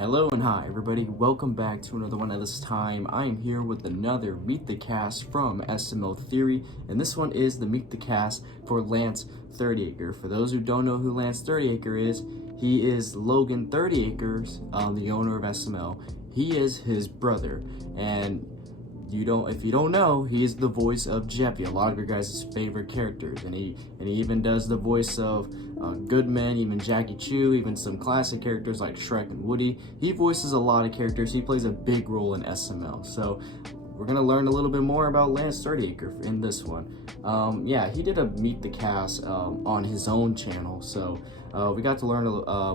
Hello and hi everybody, welcome back to another one. At this time I am here with another Meet the Cast from SML Theory, and this one is the Meet the Cast for Lance 30acre. For those who don't know who Lance 30acre is, he is Logan 30acres, the owner of SML. He is his brother, and if you don't know, he is the voice of Jeffy, a lot of your guys' favorite characters, and he even does the voice of Goodman, even Jackie Chu, even some classic characters like Shrek and Woody. He voices a lot of characters. He plays a big role in SML. So we're gonna learn a little bit more about Lance 30acre in this one. Yeah, he did a Meet the Cast on his own channel, so we got to learn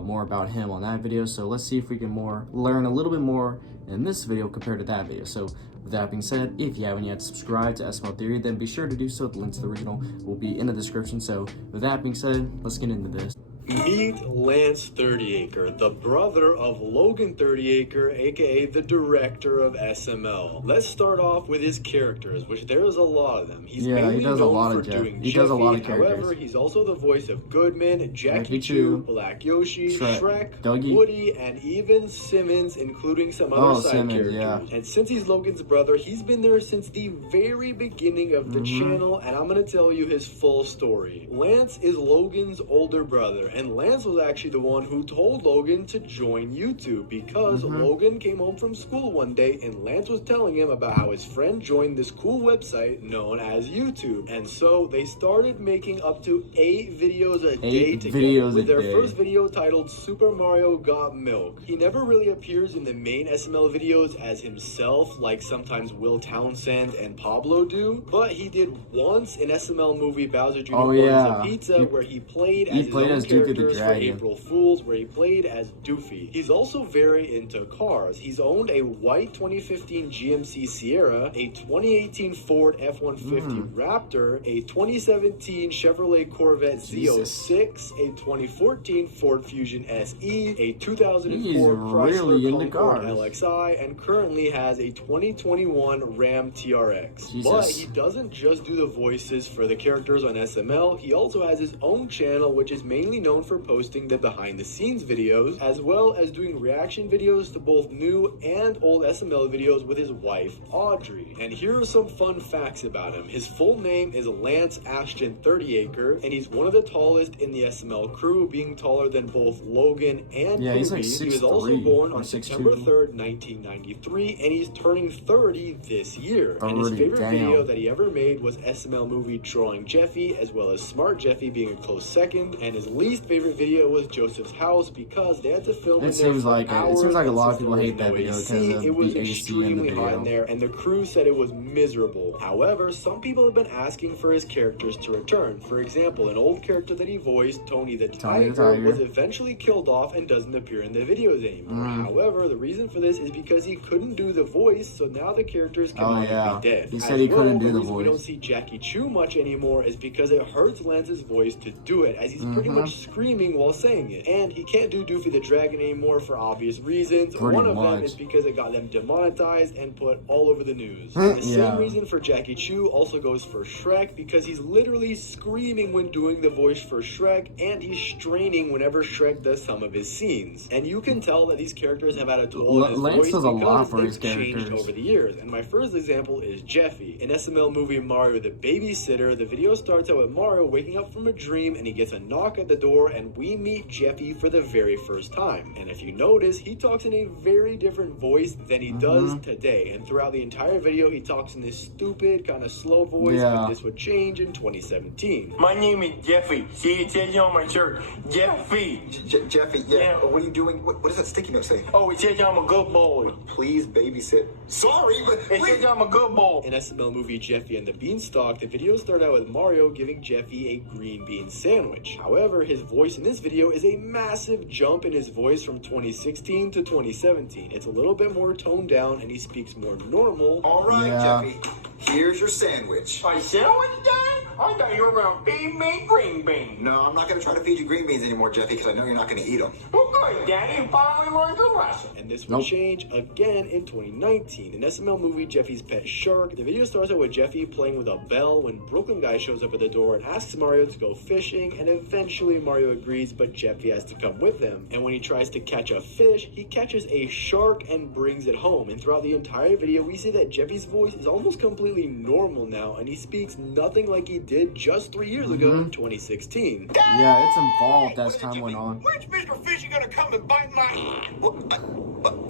more about him on that video. So let's see if we can learn a little bit more in this video compared to that video. So with that being said, if you haven't yet subscribed to SML Theory, then be sure to do so. The link to the original will be in the description. So with that being said, let's get into this. Meet Lance 30acre, the brother of Logan 30acre, aka the director of SML. Let's start off with his characters, which there's a lot of them. He's mainly known for doing Jeffy. Does a lot of characters. However, he's also the voice of Goodman, Jackie Chu, Black Yoshi, Shrek, Dougie, Woody, and even Simmons, including some other side characters. Yeah. And since he's Logan's brother, he's been there since the very beginning of the channel, and I'm gonna tell you his full story. Lance is Logan's older brother, and Lance was actually the one who told Logan to join YouTube because Logan came home from school one day and Lance was telling him about how his friend joined this cool website known as YouTube. And so they started making up to 8 videos a day together, with their first video titled Super Mario Got Milk. He never really appears in the main SML videos as himself, like sometimes Will Townsend and Pablo do, but he did once in SML movie Bowser Jr. Orders a Pizza, where he played as his own characters for April Fools, where he played as Doofy. He's also very into cars. He's owned a white 2015 GMC Sierra, a 2018 Ford F-150 Raptor, a 2017 Chevrolet Corvette Z06, a 2014 Ford Fusion SE, a 2004 Chrysler Concorde LXI, and currently has a 2021 Ram TRX. But he doesn't just do the voices for the characters on SML, he also has his own channel, which is mainly known for posting the behind the scenes videos, as well as doing reaction videos to both new and old SML videos with his wife, Audrey. And here are some fun facts about him. His full name is Lance Ashton 30acre, and he's one of the tallest in the SML crew, being taller than both Logan and Louie. He's like 6'3". He was also born on September 3rd, 1993, and he's turning 30 this year. And his favorite video that he ever made was SML movie Drawing Jeffy, as well as Smart Jeffy being a close second, and his least favorite video was Joseph's house because they had to film in there for hours. It seems like a lot of people hate that video because of it was the AC in the extremely hot video. in there, and the crew said it was miserable. However, some people have been asking for his characters to return. For example, an old character that he voiced, Tony the Tiger, was eventually killed off and doesn't appear in the videos anymore. However, the reason for this is because he couldn't do the voice, so now the characters can be dead. He said he couldn't do the voice. We don't see Jackie Chu much anymore is because it hurts Lance's voice to do it, as he's pretty much screaming while saying it. And he can't do Doofy the Dragon anymore for obvious reasons. One of them is because it got them demonetized and put all over the news. And the same reason for Jackie Chu also goes for Shrek, because he's literally screaming when doing the voice for Shrek, and he's straining whenever Shrek does some of his scenes. And you can tell that these characters have had a toll on his voice because they've changed over the years. And my first example is Jeffy. In SML movie Mario the Babysitter, the video starts out with Mario waking up from a dream and he gets a knock at the door, and we meet Jeffy for the very first time. And if you notice, he talks in a very different voice than he does today. And throughout the entire video, he talks in this stupid, kind of slow voice, but this would change in 2017. My name is Jeffy. See, it says on my shirt, Jeffy. Jeffy, what are you doing? What does that sticky note say? Oh, it says I'm a good boy. Please babysit. Sorry, but it says I'm a good boy. In SML movie Jeffy and the Beanstalk, the video started out with Mario giving Jeffy a green bean sandwich. However, his voice in this video is a massive jump in his voice from 2016 to 2017. It's a little bit more toned down and he speaks more normal. All right, Jeffy, here's your sandwich. My sandwich, Dad? I thought you were gonna feed me green beans. No, I'm not going to try to feed you green beans anymore, Jeffy, because I know you're not going to eat them. Well, good, Daddy. You finally learned your lesson. And this would change again in 2019. In SML movie Jeffy's Pet Shark, the video starts out with Jeffy playing with a bell when Brooklyn guy shows up at the door and asks Mario to go fishing, and eventually Mario agrees, but Jeffy has to come with him. And when he tries to catch a fish, he catches a shark and brings it home. And throughout the entire video, we see that Jeffy's voice is almost completely normal now, and he speaks nothing like he did just 3 years ago in 2016. Yeah, it's involved as time went on. When's Mr. Fishy gonna come and bite my...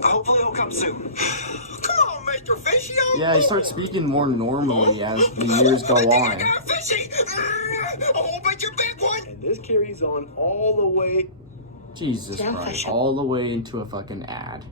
Hopefully he'll come soon. Come on, Mr. Fishy. Yeah, he starts speaking more normally as the years go on. Fishy. A whole bunch of big ones. And this carries on all the way... Jesus Christ, all the way into a fucking ad.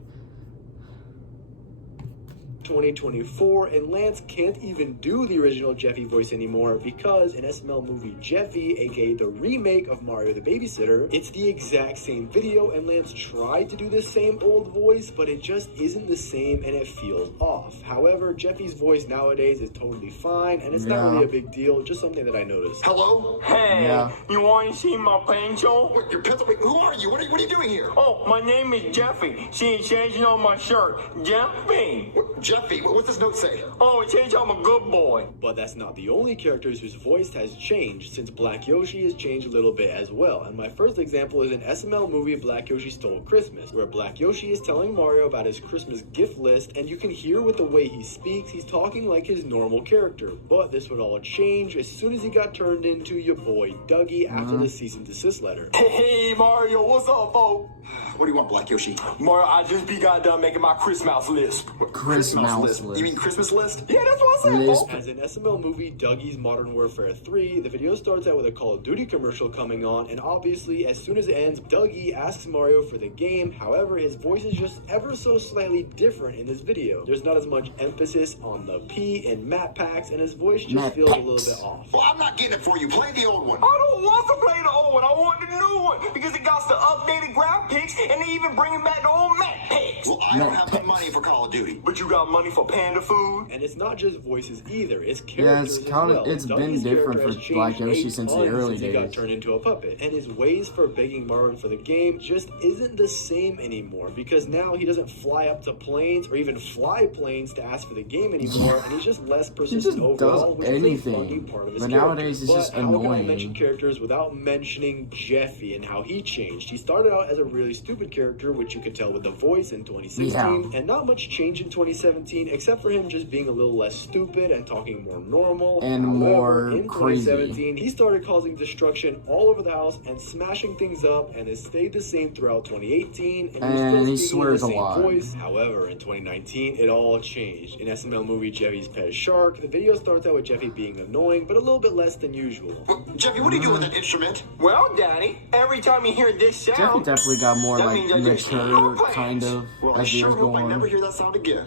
2024, and Lance can't even do the original Jeffy voice anymore because in SML movie Jeffy, aka the remake of Mario the Babysitter, it's the exact same video, and Lance tried to do the same old voice, but it just isn't the same and it feels off. However, Jeffy's voice nowadays is totally fine, and it's not really a big deal, just something that I noticed. Hello? Hey, you want to see my pencil? What, your pencil? Wait, who are you? What are you doing here? Oh, my name is Jeffy. See, it says it on my shirt. Jeffy. What, Jeffy, what's this note say? Oh, it says I'm a good boy. But that's not the only characters whose voice has changed, since Black Yoshi has changed a little bit as well. And my first example is an SML movie Black Yoshi Stole Christmas, where Black Yoshi is telling Mario about his Christmas gift list, and you can hear with the way he speaks, he's talking like his normal character. But this would all change as soon as he got turned into your boy Dougie after the cease and desist letter. Hey, Mario, what's up, folks? What do you want, Black Yoshi? Mario, I just got done making my Christmas list. Christmas list. You mean Christmas list? Yeah, that's what I said, List. folks. As in SML movie Dougie's Modern Warfare 3, the video starts out with a Call of Duty commercial coming on, and obviously, as soon as it ends, Dougie asks Mario for the game. However, his voice is just ever so slightly different in this video. There's not as much emphasis on the P and map packs, and his voice just feels a little bit off. Well, I'm not getting it for you. Play the old one. I don't want to play the old one. I want the new one because it got the updated graphics and they even bringing back the old map packs. Well, I don't have the money for Call of Duty. But you got money for panda food? And it's not just voices either, it's Yeah, characters it's as kind of well. it's been Dougie's different character for has Black changed Yoshi a since the ton early he got days. turned into a puppet, and his ways for begging Marvin for the game just isn't the same anymore, because now he doesn't fly up to planes or even fly planes to ask for the game anymore, and he's just less persistent just overall, does which is a anything. funny part of his But character. nowadays it's just how can I annoying. mention characters without mentioning Jeffy and how he changed? He started out as a really stupid character, which you could tell with the voice in 2016, and not much change in 2017 except for him just being a little less stupid and talking more normal. And However, more in crazy. 2017, he started causing destruction all over the house and smashing things up, and it stayed the same throughout 2018, and And he he still speaking in swears the a same lot. voice. However, in 2019, it all changed. In SML movie Jeffy's Pet Shark, the video starts out with Jeffy being annoying, but a little bit less than usual. Well, Jeffy, what are you doing with that instrument? Well, Daddy, every time you hear this sound... Jeffy definitely got more That like means I just mature, plans. kind of, Well, I as the sure years go hope I never on. hear that sound again.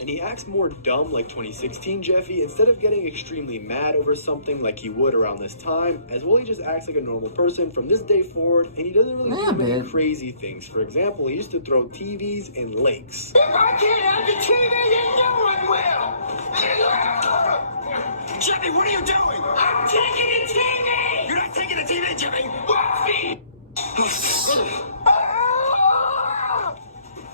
And he acts more dumb like 2016 Jeffy, instead of getting extremely mad over something like he would around this time. As well, he just acts like a normal person from this day forward, and he doesn't really do many crazy things. For example, he used to throw TVs in lakes. If I can't have the TV, then no one will! Jeffy, what are you doing? I'm taking the TV! You're not taking the TV, Jeffy! Watch me!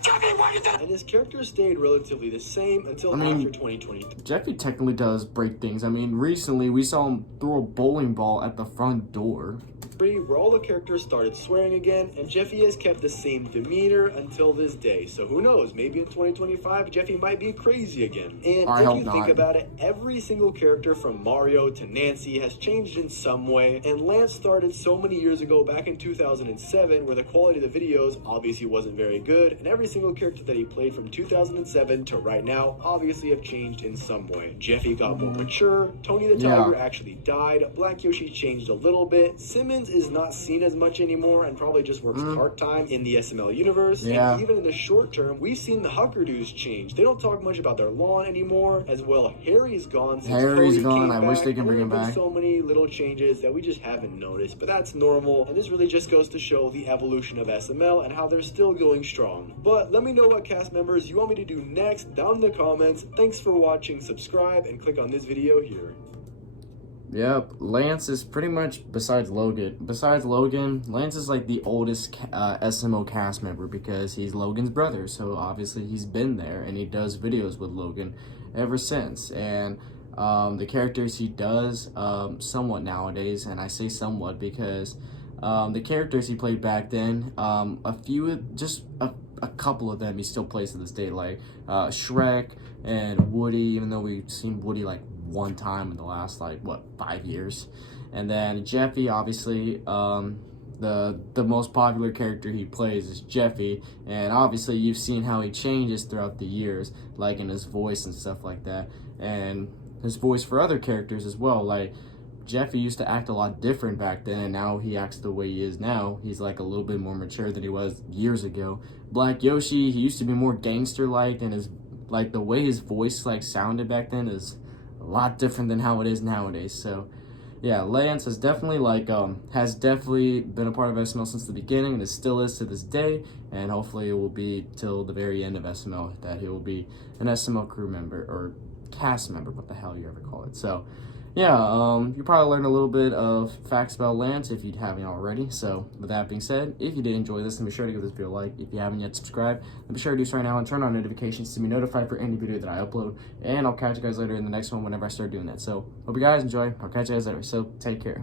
Jeffy, why you doing? And his character stayed relatively the same until after 2023. Jeffy technically does break things. I mean, recently we saw him throw a bowling ball at the front door. Where all the characters started swearing again, and Jeffy has kept the same demeanor until this day. So who knows, maybe in 2025 Jeffy might be crazy again. And I if hope you think not. about it, every single character from Mario to Nancy has changed in some way, and Lance started so many years ago back in 2007 where the quality of the videos obviously wasn't very good, and every single character that he played from 2007 to right now obviously have changed in some way. Jeffy got more mature, Tony the Tiger actually died, Black Yoshi changed a little bit, Simmons is not seen as much anymore and probably just works part-time in the SML universe. And even in the short term, we've seen the Huckardoos change. They don't talk much about their lawn anymore. As well, Harry's gone since Harry's Cody gone. came I wish back. they can bring There him have been back. so many little changes that we just haven't noticed, but that's normal. And this really just goes to show the evolution of SML and how they're still going strong. But let me know what cast members you want me to do next down in the comments. Thanks for watching. Subscribe and click on this video here. Yep, Lance is pretty much, besides Logan, Lance is like the oldest SML cast member because he's Logan's brother. So obviously he's been there and he does videos with Logan ever since. And the characters he does somewhat nowadays, and I say somewhat because the characters he played back then, a couple of them he still plays to this day, like Shrek and Woody, even though we've seen Woody like one time in the last like 5 years. And then Jeffy, obviously the most popular character he plays is Jeffy, and obviously you've seen how he changes throughout the years, like in his voice and stuff like that, and his voice for other characters as well. Like Jeffy used to act a lot different back then, and now he acts the way he is now. He's like a little bit more mature than he was years ago. Black Yoshi, he used to be more gangster-like, and his like the way his voice like sounded back then is a lot different than how it is nowadays. So yeah, Lance has definitely been a part of SML since the beginning, and it still is to this day, and hopefully it will be till the very end of SML that he will be an SML crew member or cast member, what the hell you ever call it. So yeah, you probably learned a little bit of facts about Lance if you haven't already. So with that being said, if you did enjoy this, then be sure to give this video a like. If you haven't yet subscribed, then be sure to do so right now and turn on notifications to be notified for any video that I upload. And I'll catch you guys later in the next one whenever I start doing that. So hope you guys enjoy. I'll catch you guys later. So take care.